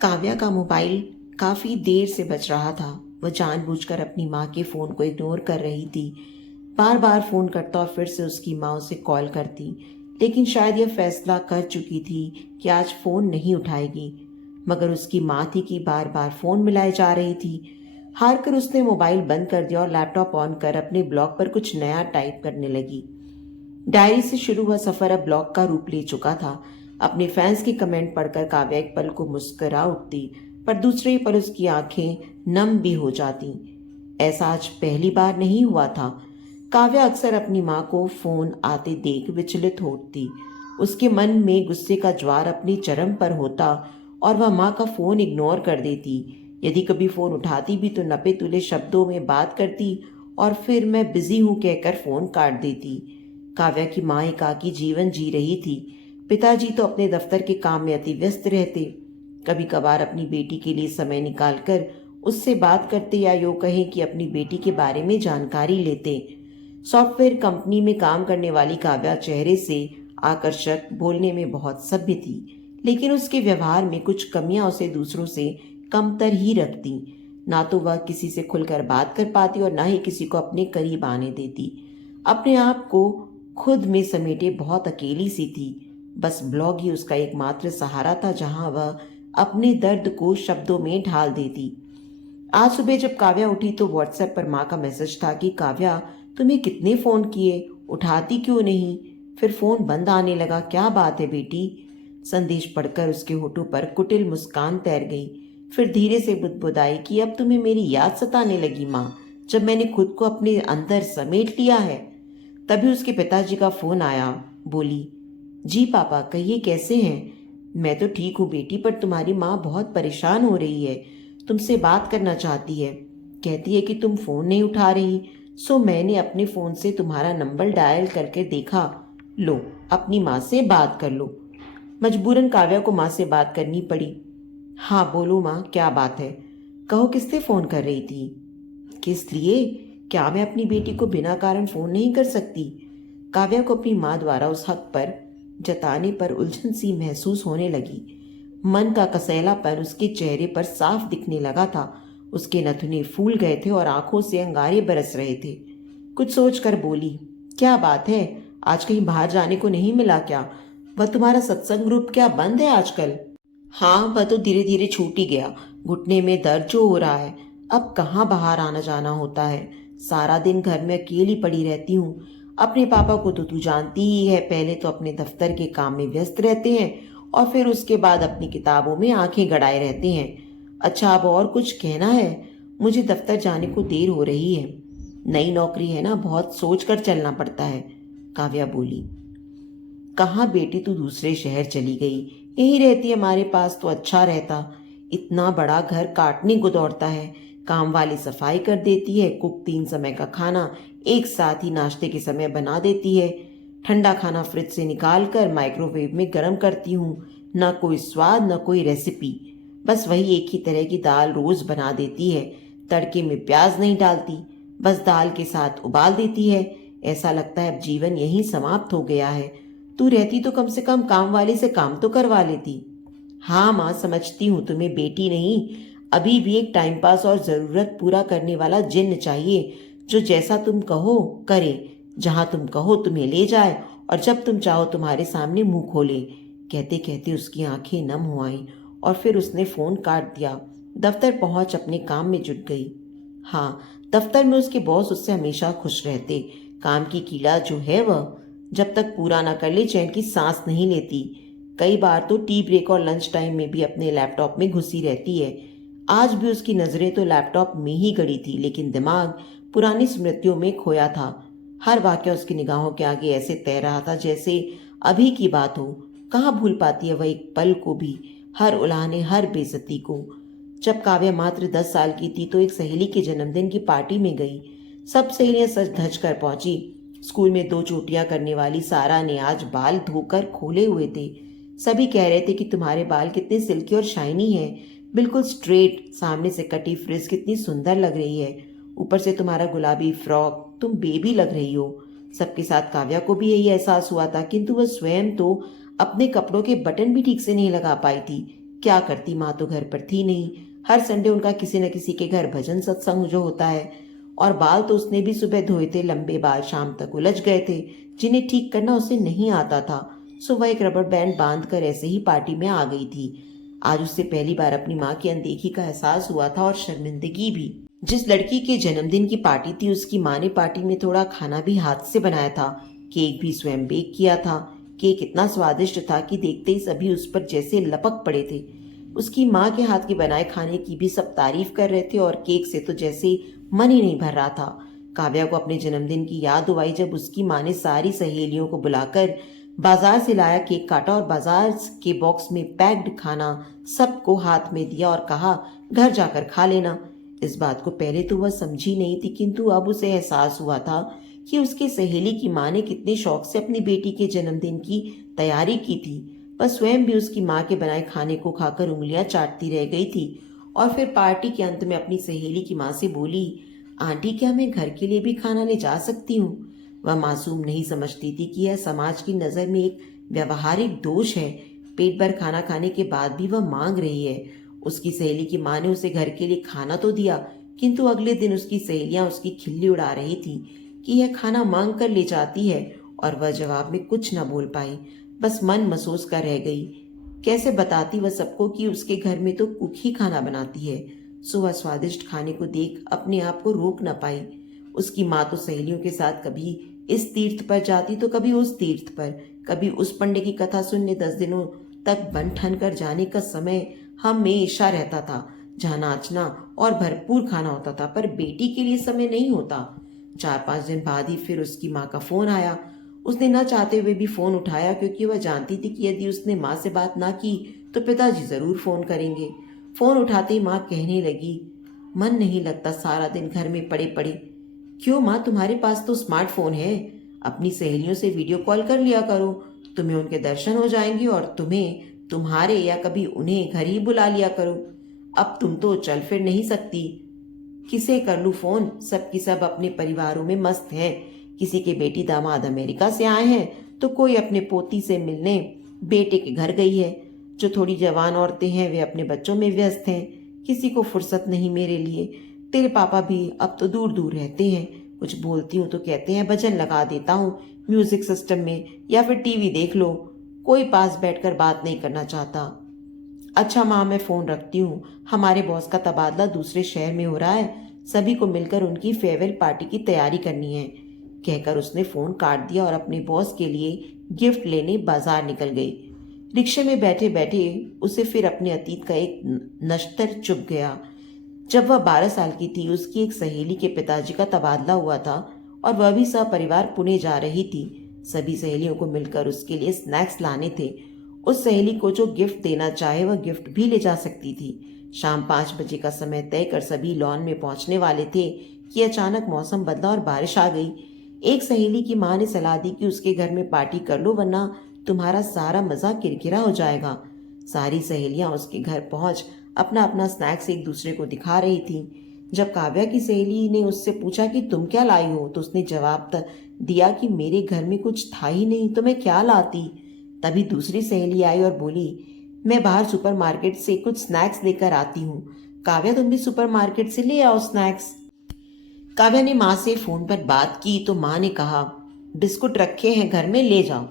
काव्या का मोबाइल काफ़ी देर से बज रहा था। वह जानबूझकर अपनी माँ के फ़ोन को इग्नोर कर रही थी। बार बार फ़ोन करता और फिर से उसकी माँ उसे कॉल करती, लेकिन शायद यह फैसला कर चुकी थी कि आज फ़ोन नहीं उठाएगी। मगर उसकी माँ थी कि बार बार फ़ोन मिलाए जा रही थी। हार कर उसने मोबाइल बंद कर दिया और लैपटॉप ऑन कर अपने ब्लॉग पर कुछ नया टाइप करने लगी। डायरी से शुरू हुआ सफर अब ब्लॉग का रूप ले चुका था। अपने फैंस के कमेंट पढ़कर काव्या एक पल को मुस्कुरा उठती, पर दूसरे ही पल उसकी आंखें नम भी हो जाती। ऐसा आज पहली बार नहीं हुआ था। काव्या अक्सर अपनी माँ को फोन आते देख विचलित होती। उसके मन में गुस्से का ज्वार अपनी चरम पर होता और वह माँ का फोन इग्नोर कर देती। यदि कभी फोन उठाती भी तो नपे तुले शब्दों में बात करती और फिर मैं बिजी हूं कहकर फोन काट देती। काव्या की माँ एकाकी जीवन जी रही थी। पिताजी तो अपने दफ्तर के काम में अति व्यस्त रहते। कभी कभार अपनी बेटी के लिए समय निकालकर उससे बात करते या यूं कहें कि अपनी बेटी के बारे में जानकारी लेते। सॉफ्टवेयर कंपनी में काम करने वाली काव्या चेहरे से आकर्षक, बोलने में बहुत सभ्य थी, लेकिन उसके व्यवहार में कुछ कमियां उसे दूसरों से कमतर ही रखती। ना तो वह किसी से खुलकर बात कर पाती और ना ही किसी को अपने करीब आने देती। अपने आप को खुद में समेटे बहुत अकेली सी थी। बस ब्लॉग ही उसका एकमात्र सहारा था जहां वह अपने दर्द को शब्दों में ढाल देती। आज सुबह जब काव्या उठी तो व्हाट्सएप पर माँ का मैसेज था कि काव्या, तुम्हें कितने फोन किए, उठाती क्यों नहीं? फिर फोन बंद आने लगा, क्या बात है बेटी? संदेश पढ़कर उसके होठों पर कुटिल मुस्कान तैर गई। फिर धीरे से बुदबुदाई कि अब तुम्हें मेरी याद सताने लगी माँ, जब मैंने खुद को अपने अंदर समेट लिया है। तभी उसके पिताजी का फोन आया। बोली, जी पापा, कहिए कैसे हैं? मैं तो ठीक हूँ बेटी, पर तुम्हारी माँ बहुत परेशान हो रही है, तुमसे बात करना चाहती है। कहती है कि तुम फोन नहीं उठा रही, सो मैंने अपने फोन से तुम्हारा नंबर डायल करके देखा। लो, अपनी माँ से बात कर लो। मजबूरन काव्या को माँ से बात करनी पड़ी। हाँ बोलो माँ, क्या बात है? कहो, किससे फोन कर रही थी? किस लिए? क्या मैं अपनी बेटी को बिना कारण फोन नहीं कर सकती? काव्या को अपनी माँ द्वारा उस हक पर जताने पर उलझन सी महसूस होने लगी। मन का कसैलापन उसके चेहरे पर साफ दिखने लगा था। उसके नथुने फूल गए थे और आंखों से अंगारे बरस रहे थे। कुछ सोचकर बोली, क्या बात है, आज कहीं बाहर जाने को नहीं मिला क्या? वह तुम्हारा सत्संग ग्रुप क्या बंद है आजकल? हाँ, वह तो धीरे धीरे छूट ही गया। घुटने में दर्द जो हो रहा है, अब कहाँ बाहर आना जाना होता है। सारा दिन घर में अकेली पड़ी रहती हूँ। अपने पापा को तो तू जानती ही है, पहले तो अपने दफ्तर के काम में व्यस्त रहते हैं और फिर उसके बाद अपनी किताबों में आंखें गड़ाए रहते हैं। अच्छा, अब और कुछ कहना है? मुझे दफ्तर जाने को देर हो रही है। नई नौकरी है ना, बहुत सोच कर चलना पड़ता है, काव्या बोली। कहाँ बेटी, तू दूसरे शहर चली गई? यही रहती हमारे पास तो अच्छा रहता। इतना बड़ा घर काटने को दौड़ता है। काम वाली सफाई कर देती है, कुक 3 समय का खाना एक साथ ही नाश्ते के समय बना देती है। ठंडा खाना फ्रिज से निकाल कर माइक्रोवेव में गर्म करती हूँ। न कोई स्वाद न कोई रेसिपी, बस वही एक ही तरह की दाल रोज बना देती है। तड़के में प्याज नहीं डालती, बस दाल के साथ उबाल देती है। ऐसा लगता है अब जीवन यहीं समाप्त हो गया है। तू रहती तो कम से कम काम वाली से काम तो करवा लेती। हाँ माँ, समझती हूँ तुम्हें बेटी नहीं, अभी भी एक टाइम पास और जरूरत पूरा करने वाला जिन्न चाहिए, जो जैसा तुम कहो करे, जहां तुम कहो तुम्हें ले जाए और जब तुम चाहो तुम्हारे सामने मुंह खोले। कहते कहते उसकी आंखें नम हो आईं और फिर उसने फोन काट दिया। दफ्तर पहुंच अपने काम में जुट गई। हाँ, दफ्तर में उसके बॉस उससे हमेशा खुश रहते। काम की कीड़ा जो है वह जब तक पूरा ना कर ले चैन की सांस नहीं लेती। कई बार तो टी ब्रेक और लंच टाइम में भी अपने लैपटॉप में घुसी रहती है। आज भी उसकी नजरें तो लैपटॉप में ही गड़ी थी, लेकिन दिमाग पुरानी स्मृतियों में खोया था। हर वाक्य उसकी निगाहों के आगे ऐसे तैर रहा था जैसे अभी की बात हो। कहाँ भूल पाती है वह एक पल को भी, हर उलाहने, हर बेइज्जती को। जब काव्या मात्र 10 साल की थी तो एक सहेली के जन्मदिन की पार्टी में गई। सब सहेलियां सज धज कर पहुंची। स्कूल में 2 चोटियां करने वाली सारा ने आज बाल धोकर खोले हुए थे। सभी कह रहे थे कि तुम्हारे बाल कितने सिल्की और शाइनी हैं, बिल्कुल स्ट्रेट, सामने से कटी फ्रिज कितनी सुंदर लग रही है, ऊपर से तुम्हारा गुलाबी फ्रॉक, तुम बेबी लग रही हो। सबके साथ काव्या को भी यही एहसास हुआ था, किंतु वह स्वयं तो अपने कपड़ों के बटन भी ठीक से नहीं लगा पाई थी। क्या करती, माँ तो घर पर थी नहीं। हर संडे उनका किसी न किसी के घर भजन सत्संग जो होता है। और बाल तो उसने भी सुबह धोए थे, लंबे बाल शाम तक उलझ गए थे, जिन्हें ठीक करना उसे नहीं आता था। सो वह एक रबर बैंड बांध कर ऐसे ही पार्टी में आ गई थी। आज उससे पहली बार अपनी माँ की अनदेखी का एहसास हुआ था, और शर्मिंदगी भी। जिस लड़की के जन्मदिन की पार्टी थी, उसकी माँ ने पार्टी में थोड़ा खाना भी हाथ से बनाया था, केक भी स्वयं बेक किया था। केक इतना स्वादिष्ट था कि देखते ही सभी उस पर जैसे लपक पड़े थे। उसकी माँ के हाथ के बनाए खाने की भी सब तारीफ कर रहे थे, और केक से तो जैसे मन ही नहीं भर रहा था। काव्या को अपने जन्मदिन की याद आई जब उसकी माँ ने सारी सहेलियों को बुलाकर बाजार से लाया केक काटा और बाजार के बॉक्स में पैक्ड खाना सबको हाथ में दिया और कहा, घर जाकर खा लेना। इस बात को पहले तो वह समझी नहीं थी, किंतु अब उसे एहसास हुआ था कि उसकी सहेली की माँ ने कितने शौक से अपनी बेटी के जन्मदिन की तैयारी की थी। वह स्वयं भी उसकी माँ के बनाए खाने को खाकर उंगलियां चाटती रह गई थी, और फिर पार्टी के अंत में अपनी सहेली की माँ से बोली, आंटी क्या मैं घर के लिए भी खाना ले जा सकती हूँ? वह मासूम नहीं समझती थी कि यह समाज की नज़र में एक व्यवहारिक दोष है। पेट भर खाना खाने के बाद भी वह मांग रही है। उसकी सहेली की माँ ने उसे घर के लिए खाना तो दिया, किंतु अगले दिन उसकी सहेलियां उसकी खिल्ली उड़ा रही थी कि यह खाना मांग कर ले जाती है, और वह जवाब में कुछ न बोल पाई, बस मन महसूस कर रह गई। कैसे बताती वह सबको कि उसके घर में तो कुक ही खाना बनाती है। सो वह स्वादिष्ट खाने को देख अपने आप को रोक न पाई। उसकी माँ तो सहेलियों के साथ कभी इस तीर्थ पर जाती तो कभी उस तीर्थ पर, कभी उस पंडे की कथा सुनने 10 दिनों तक बन ठन कर जाने का समय हमेशा रहता था, जहाँ नाचना और भरपूर खाना होता था, पर बेटी के लिए समय नहीं होता। 4-5 दिन बाद ही फिर उसकी माँ का फोन आया। उसने न चाहते हुए भी फोन उठाया, क्योंकि वह जानती थी कि यदि उसने माँ से बात ना की तो पिताजी जरूर फोन करेंगे। फोन उठाते ही माँ कहने लगी, मन नहीं लगता सारा दिन घर में पड़े पड़े। क्यों माँ, तुम्हारे पास तो स्मार्टफोन है, अपनी सहेलियों से वीडियो कॉल कर लिया करो, तुम्हें उनके दर्शन हो जाएंगे, और तुम्हें तुम्हारे या कभी उन्हें घर ही बुला लिया करो। अब तुम तो चल फिर नहीं सकती, किसे कर लूं फोन? सब की सब अपने परिवारों में मस्त हैं। किसी के बेटी दामाद अमेरिका से आए हैं, तो कोई अपने पोती से मिलने बेटे के घर गई है। जो थोड़ी जवान औरतें हैं वे अपने बच्चों में व्यस्त हैं। किसी को फुर्सत नहीं मेरे लिए। तेरे पापा भी अब तो दूर दूर रहते हैं। कुछ बोलती हूँ तो कहते हैं भजन लगा देता हूँ म्यूजिक सिस्टम में, या फिर टीवी देख लो। कोई पास बैठकर बात नहीं करना चाहता। अच्छा माँ, मैं फोन रखती हूँ, हमारे बॉस का तबादला दूसरे शहर में हो रहा है, सभी को मिलकर उनकी फेयरवेल पार्टी की तैयारी करनी है। कहकर उसने फोन काट दिया और अपने बॉस के लिए गिफ्ट लेने बाजार निकल गई। रिक्शे में बैठे बैठे उसे फिर अपने अतीत का एक नश्तर चुभ गया। जब वह 12 साल की थी, उसकी एक सहेली के पिताजी का तबादला हुआ था, और वह भी सपरिवार पुणे जा रही थी। सभी सहेलियों को मिलकर उसके लिए स्नैक्स लाने थे। उस सहेली को जो गिफ्ट देना चाहे वह गिफ्ट भी ले जा सकती थी। शाम 5 बजे का समय तय कर सभी लॉन में पहुंचने वाले थे कि अचानक मौसम बदला और बारिश आ गई। एक सहेली की माँ ने सलाह दी कि उसके घर में पार्टी कर लो, वरना तुम्हारा सारा मजा किरकिरा हो जाएगा। सारी सहेलियां उसके घर पहुंच अपना अपना स्नैक्स एक दूसरे को दिखा रही थी। जब काव्या की सहेली ने उससे पूछा कि तुम क्या लाई हो, तो उसने जवाब दिया कि मेरे घर में कुछ था ही नहीं, तो मैं क्या लाती। तभी दूसरी सहेली आई और बोली, मैं बाहर सुपरमार्केट से कुछ स्नैक्स लेकर आती हूँ। काव्या, तुम भी सुपरमार्केट से ले आओ स्नैक्स। काव्या ने माँ से फोन पर बात की तो माँ ने कहा, बिस्कुट रखे हैं घर में, ले जाओ।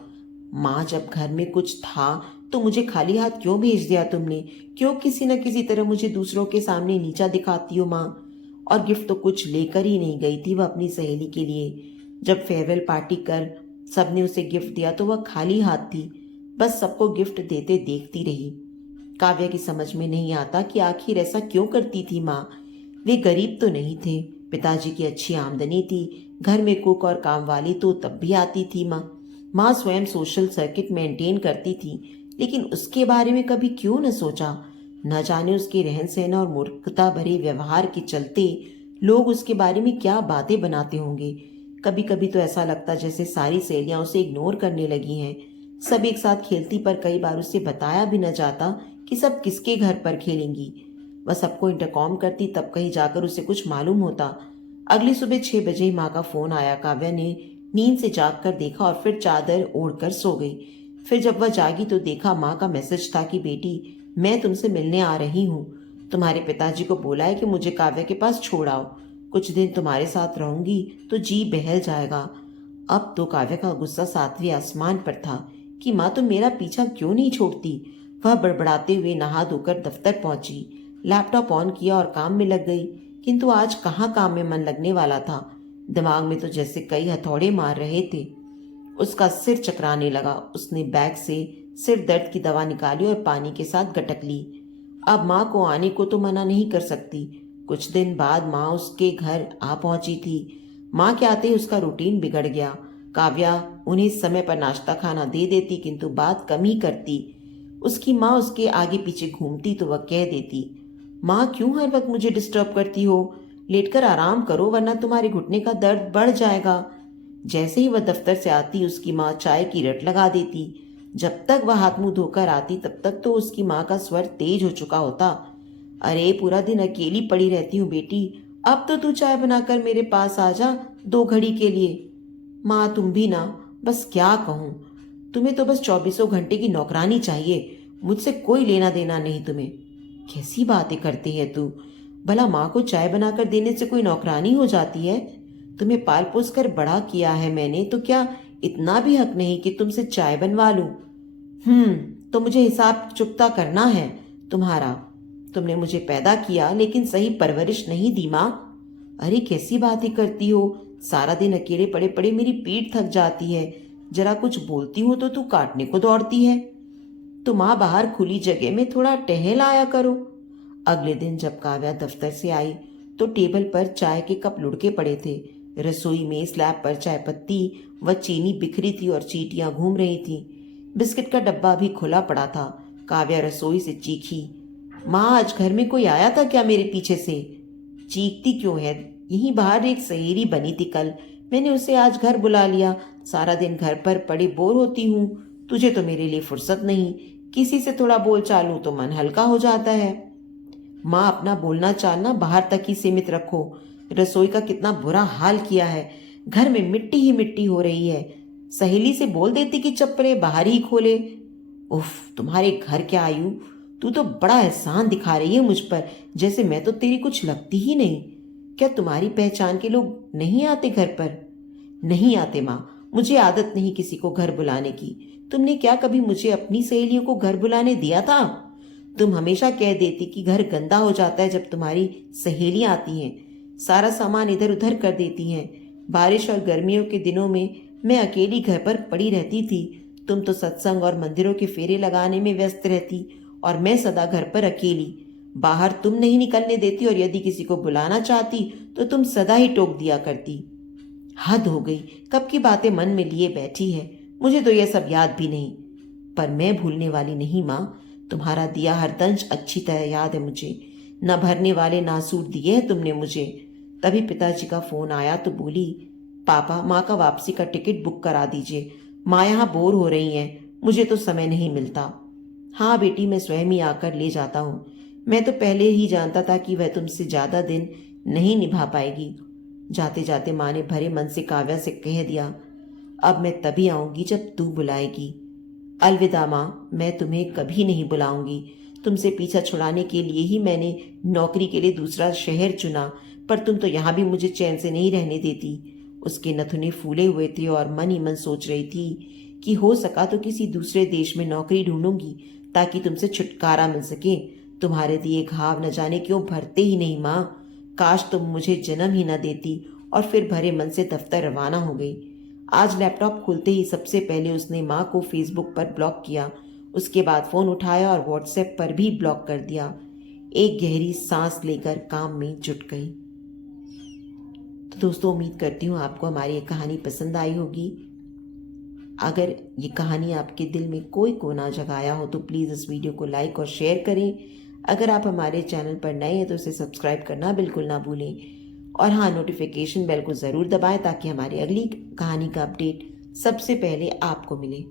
माँ, जब घर में कुछ था तो मुझे खाली हाथ क्यों भेज दिया तुमने? क्यों किसी न किसी तरह मुझे दूसरों के सामने नीचा दिखाती हो माँ? और गिफ्ट तो कुछ लेकर ही नहीं गई थी वह अपनी सहेली के लिए। जब फेयरवेल पार्टी कर सबने उसे गिफ्ट दिया तो वह खाली हाथ थी, बस सबको गिफ्ट देते देखती रही। काव्या की समझ में नहीं आता कि आखिर ऐसा क्यों करती थी माँ। वे गरीब तो नहीं थे, पिताजी की अच्छी आमदनी थी, घर में कुक और काम वाली तो तब भी आती थी माँ स्वयं सोशल सर्किट मेंटेन करती थी, लेकिन उसके बारे में कभी क्यों न सोचा। न जाने उसके रहन सहन और मूर्खता भरे व्यवहार के चलते लोग उसके बारे में क्या बातें बनाते होंगे। कभी कभी तो ऐसा लगता जैसे सारी सहेलियां उसे इग्नोर करने लगी हैं। सब एक साथ खेलती, पर कई बार उसे बताया भी न जाता कि सब किसके घर पर खेलेंगी। वह सबको इंटरकॉम करती, तब कहीं जाकर उसे कुछ मालूम होता। अगली सुबह 6 बजे ही माँ का फोन आया। काव्या ने नींद से जाग कर देखा और फिर चादर ओढ़कर सो गई। फिर जब वह जागी तो देखा माँ का मैसेज था कि बेटी, मैं तुमसे मिलने आ रही हूँ। तुम्हारे पिताजी को बोला है कि मुझे काव्या के पास छोड़ आओ। कुछ दिन तुम्हारे साथ रहूंगी तो जी बहल जाएगा। अब तो काव्या का गुस्सा सातवें आसमान पर था कि माँ तुम मेरा पीछा क्यों नहीं छोड़ती। वह बड़बड़ाते हुए नहा धोकर दफ्तर पहुंची, लैपटॉप ऑन किया और काम में लग गई। किंतु आज कहाँ काम में मन लगने वाला था। दिमाग में तो जैसे कई हथौड़े मार रहे थे। उसका सिर चकराने लगा। उसने बैग से सिर दर्द की दवा निकाली और पानी के साथ गटक ली। अब माँ को आने को तो मना नहीं कर सकती। कुछ दिन बाद माँ उसके घर आ पहुंची थी। माँ के आते ही उसका रूटीन बिगड़ गया। काव्या उन्हें समय पर नाश्ता खाना दे देती, किंतु बात कम ही करती। उसकी माँ उसके आगे पीछे घूमती तो वह कह देती, माँ क्यों हर वक्त मुझे डिस्टर्ब करती हो। लेटकर आराम करो वरना तुम्हारे घुटने का दर्द बढ़ जाएगा। जैसे ही वह दफ्तर से आती उसकी माँ चाय की रट लगा देती। जब तक वह हाथ मुंह धोकर आती तब तक तो उसकी माँ का स्वर तेज हो चुका होता। अरे पूरा दिन अकेली पड़ी रहती हूँ बेटी, अब तो तू चाय बनाकर मेरे पास आ जा 2 घड़ी के लिए। माँ तुम भी ना, बस क्या कहूँ, तुम्हें तो बस 24 घंटे की नौकरानी चाहिए। मुझसे कोई लेना देना नहीं तुम्हें। कैसी बातें करती है तू। भला माँ को चाय बनाकर देने से कोई नौकरानी हो जाती है। तुम्हें पाल पोस कर बड़ा किया है मैंने, तो क्या इतना भी हक नहीं कि तुमसे चाय बनवा लूं। तो मुझे हिसाब चुकता करना है तुम्हारा। तुमने मुझे पैदा किया लेकिन सही परवरिश नहीं दी माँ। अरे कैसी बातें करती हो। सारा दिन अकेले पड़े पड़े मेरी पीठ थक जाती है। जरा कुछ बोलती हूँ तो तू काटने को दौड़ती है। तो माँ बाहर खुली जगह में थोड़ा टहल आया करो। अगले दिन जब काव्या दफ्तर से आई तो टेबल पर चाय के कप लुढ़के पड़े थे। रसोई में स्लैब पर चाय पत्ती व चीनी बिखरी थी और चींटियां घूम रही थी। बिस्किट का डब्बा भी खुला पड़ा था। काव्या रसोई से चीखी, माँ आज घर में कोई आया था क्या मेरे पीछे से। चीखती क्यों है, यहीं बाहर एक सहेली बनी थी कल, मैंने उसे आज घर बुला लिया। सारा दिन घर पर पड़े बोर होती हूँ। तुझे तो मेरे लिए फुर्सत नहीं। किसी से थोड़ा बोल चालू तो मन हल्का हो जाता है। माँ अपना बोलना चालना बाहर तक ही सीमित रखो। रसोई का कितना बुरा हाल किया है। घर में मिट्टी ही मिट्टी हो रही है। सहेली से बोल देती कि चप्पलें बाहर ही खोले। उफ, तुम्हारे घर क्या आयु। तू तो बड़ा एहसान दिखा रही है मुझ पर, जैसे मैं तो तेरी कुछ लगती ही नहीं। क्या तुम्हारी पहचान के लोग नहीं आते घर पर। नहीं आते माँ, मुझे आदत नहीं किसी को घर बुलाने की। तुमने क्या कभी मुझे अपनी सहेलियों को घर बुलाने दिया था। तुम हमेशा कह देती कि घर गंदा हो जाता है जब तुम्हारी सहेलियां आती हैं। सारा सामान इधर उधर कर देती हैं। बारिश और गर्मियों के दिनों में मैं अकेली घर पर पड़ी रहती थी। तुम तो सत्संग और मंदिरों के फेरे लगाने में व्यस्त रहती और मैं सदा घर पर अकेली। बाहर तुम नहीं निकलने देती और यदि किसी को बुलाना चाहती तो तुम सदा ही टोक दिया करती। हद हो गई, कब की बातें मन में लिए बैठी है। मुझे तो यह सब याद भी नहीं। पर मैं भूलने वाली नहीं माँ। तुम्हारा दिया हर दंश अच्छी तरह याद है मुझे। न भरने वाले नासूर दिए हैं तुमने मुझे। तभी पिताजी का फोन आया तो बोली, पापा माँ का वापसी का टिकट बुक करा दीजिए। माँ यहाँ बोर हो रही हैं, मुझे तो समय नहीं मिलता। हाँ बेटी, मैं स्वयं ही आकर ले जाता हूँ। मैं तो पहले ही जानता था कि वह तुमसे ज्यादा दिन नहीं निभा पाएगी। जाते जाते माँ ने भरे मन से काव्या से कह दिया, अब मैं तभी आऊंगी जब तू बुलाएगी। अलविदा माँ, मैं तुम्हें कभी नहीं बुलाऊंगी। तुमसे पीछा छुड़ाने के लिए ही मैंने नौकरी के लिए दूसरा शहर चुना, पर तुम तो यहाँ भी मुझे चैन से नहीं रहने देती। उसके नथुने फूले हुए थे और मन ही मन सोच रही थी कि हो सका तो किसी दूसरे देश में नौकरी ढूंढूंगी ताकि तुमसे छुटकारा मिल सके। तुम्हारे दिए घाव न जाने क्यों भरते ही नहीं माँ। काश तुम मुझे जन्म ही न देती। और फिर भरे मन से दफ्तर रवाना हो गई। आज लैपटॉप खुलते ही सबसे पहले उसने माँ को फेसबुक पर ब्लॉक किया। उसके बाद फोन उठाया और व्हाट्सएप पर भी ब्लॉक कर दिया। एक गहरी सांस लेकर काम में जुट गई। तो दोस्तों, उम्मीद करती हूँ आपको हमारी ये कहानी पसंद आई होगी। अगर ये कहानी आपके दिल में कोई कोना जगाया हो तो प्लीज़ इस वीडियो को लाइक और शेयर करें। अगर आप हमारे चैनल पर नए हैं तो इसे सब्सक्राइब करना बिल्कुल ना भूलें। और हाँ, नोटिफिकेशन बेल को ज़रूर दबाएं ताकि हमारी अगली कहानी का अपडेट सबसे पहले आपको मिले।